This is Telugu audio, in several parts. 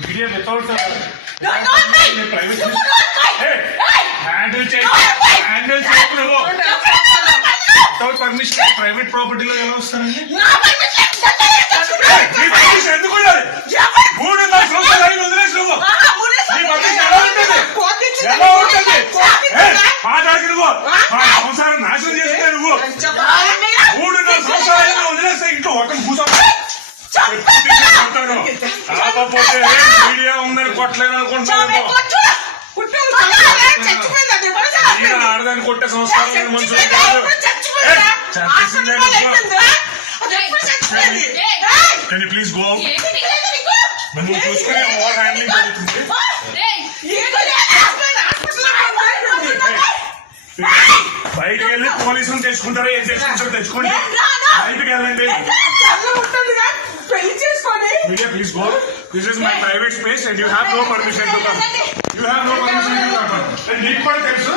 మీడియా వితౌట్ ప్రైవేట్ హ్యాండిల్ చేయి. హ్యాండిల్ చేయకు నువ్వు వితౌట్ పర్మిషన్ ప్రైవేట్ ప్రాపర్టీలో ఎలా వస్తారండి? ఎందుకు ఉండాలి? వదిలేస్తే ఇంట్లో మీడియా ఉందని కొట్టలేదు అనుకుంటున్నాను ఆడదాన్ని కొట్టే సంస్కారం మనుషులు కాదు ప్లీజ్ గో చూసుకుని ఓవర్ హ్యాండ్లింగ్ జరుగుతుంది బయటికి వెళ్ళి పోలీసులు తెచ్చుకుంటారు ఏం తెచ్చుకుంటారో తెచ్చుకోండి బయటికి వెళ్ళండి పెళ్ళి చేసుకోండి. Please go this is my private space and you have no permission to come you have no permission to come and మీకు కూడా తెలుసు?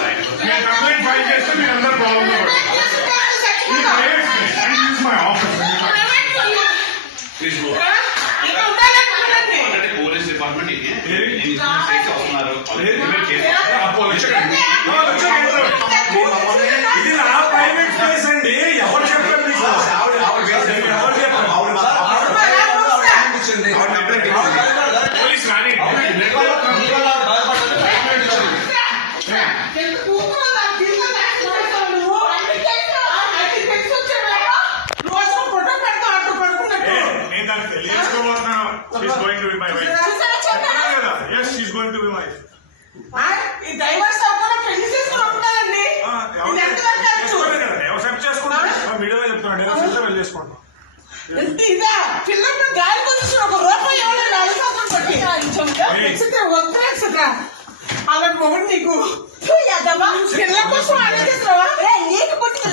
My wife yes she's going to be my? ఎవరు చేసుకుంటాను మీడియాలో చెప్తున్నాను ఎవరు పెళ్ళి చేసుకుంటాను గాలి కొంచెం ఒక రూపాయి నాలుగు సంవత్సరం పట్టి అలాంటి మొగుడు నీకు పిల్ల కోసం ఆలోచిస్తున్నావా నీకు పుట్టిన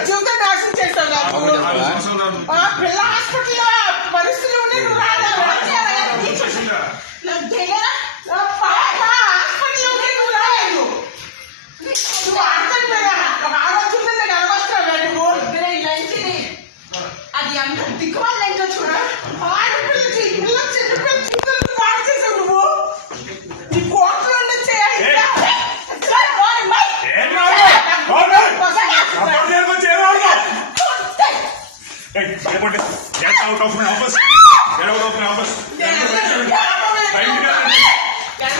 జీవితం నాశనం చేస్తావు నాలుగు సంవత్సరాలు ఆ పిల్ల pretty Hey, everybody, get out of my office. Get out of my office. బయటికి వెళ్ళండి.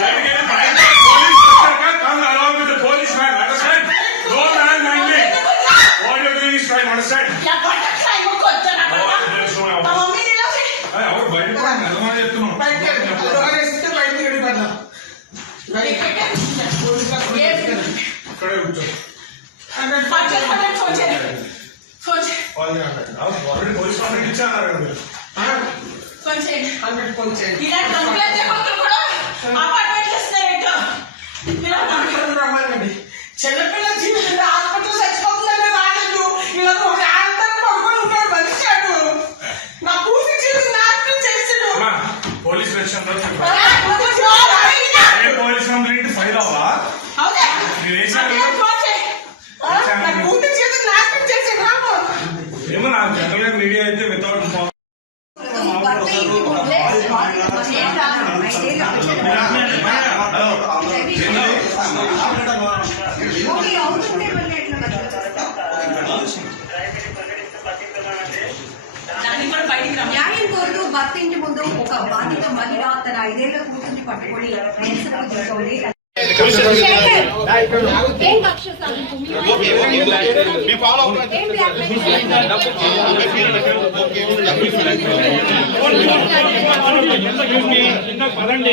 బయటికి వెళ్ళి బయట పోలీస్ వచ్చాక come along with the policeman, understand? No man landing. All you're doing is crime, understand? మా మమ్మీ నిలబడి అయ్య, ఎవరు బయటకు పోండి, నిజమని చెప్తున్నాను. బయటికి వెళ్ళు. లోరేస్తే బయటికి వెళ్ళిపోతాం. ఇక్కడే కూర్చో. హండ్రెడ్ పర్సెంట్ హండ్రెడ్ ఫోన్ చేయండి. ఫోన్ చేయండి. వాళ్ళు అంటారు. ఆల్రెడీ పోలీస్ కంప్లైంట్ ఇచ్చారు కదా మీరు. ఆ? ఫోన్ చేయండి హండ్రెడ్ ఫోన్ చేయండి. ఇలాంటి కంప్లైంట్ చేయకుండా కూడా అపార్ట్మెంట్లు ఇస్తున్నారేంటో మీరు మాట్లాడుతున్నారు రమ్మనండి. చిన్నపిల్ల న్యాయం కోరుతూ భర్త ఇంటి ముందు ఒక బాధిత మహిళ తన ఐదేళ్ళ కూతుర్ని పట్టుకొని కక్ష సాధింపు? ఏం బ్లాక్మెయిల్? పదండి